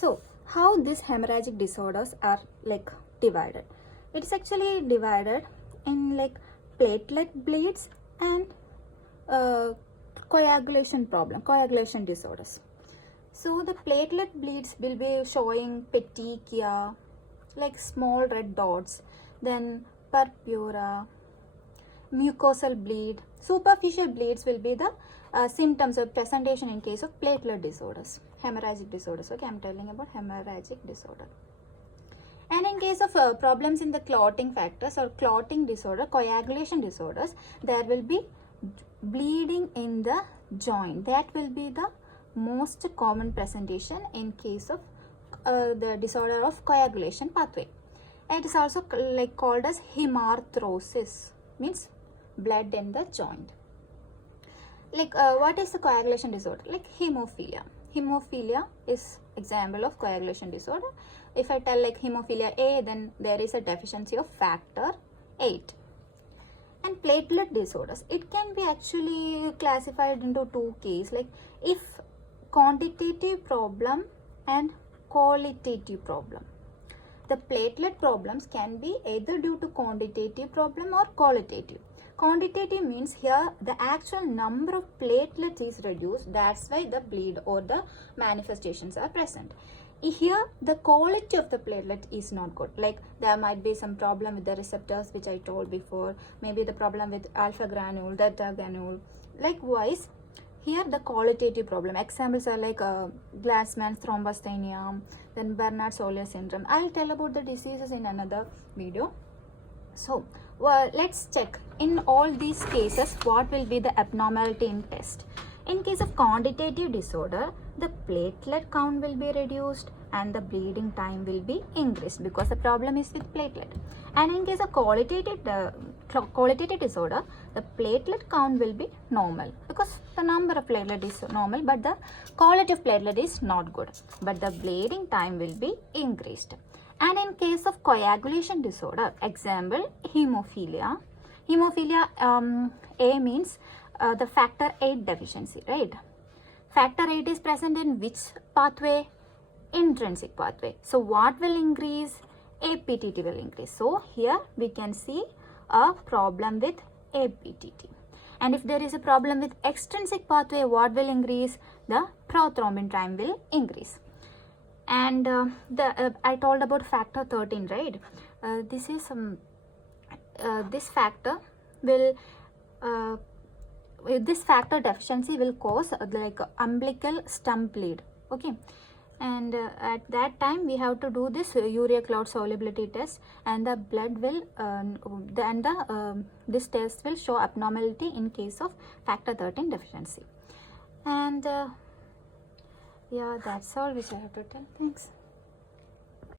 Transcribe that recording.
So how these hemorrhagic disorders are like divided? It's actually divided in like platelet bleeds and coagulation disorders. So the platelet bleeds will be showing petechia, like small red dots, then purpura, mucosal bleed. Superficial bleeds will be the symptoms or presentation in case of platelet disorders, hemorrhagic disorders. Okay, I'm telling about hemorrhagic disorder. And in case of problems in the clotting factors or clotting disorder, coagulation disorders, there will be bleeding in the joint. That will be the most common presentation in case of the disorder of coagulation pathway. It is also like called as hemarthrosis, means blood in the joint. Like what is the coagulation disorder? Like hemophilia. Hemophilia is example of coagulation disorder. If I tell like hemophilia A, then there is a deficiency of factor 8. And platelet disorders, it can be actually classified into two cases, like if quantitative problem and qualitative problem. The platelet problems can be either due to quantitative problem or qualitative. Quantitative means here the actual number of platelets is reduced, that's why the bleed or the manifestations are present. Here the quality of the platelet is not good, like there might be some problem with the receptors which I told before, maybe the problem with alpha granule, delta granule. Likewise here the qualitative problem examples are like Glassman's thrombocythemia, then Bernard-Sollier syndrome. I'll tell about the diseases in another video. So let's check in all these cases what will be the abnormality in test. In case of quantitative disorder, the platelet count will be reduced and the bleeding time will be increased because the problem is with platelet. And in case of qualitative disorder, the platelet count will be normal because the number of platelet is normal, but the quality of platelet is not good, but the bleeding time will be increased. And in case of coagulation disorder, example hemophilia. Hemophilia A means the factor 8 deficiency, right? Factor 8 is present in which pathway? Intrinsic pathway. So what will increase? APTT will increase. So here we can see a problem with APTT. And if there is a problem with extrinsic pathway, what will increase? The prothrombin time will increase. And I told about factor 13, right? This is this factor will this factor deficiency will cause like umbilical stump bleed. Okay, and at that time we have to do this urea cloud solubility test, and the blood will this test will show abnormality in case of factor 13 deficiency. And yeah, that's all which I have to tell. Thanks.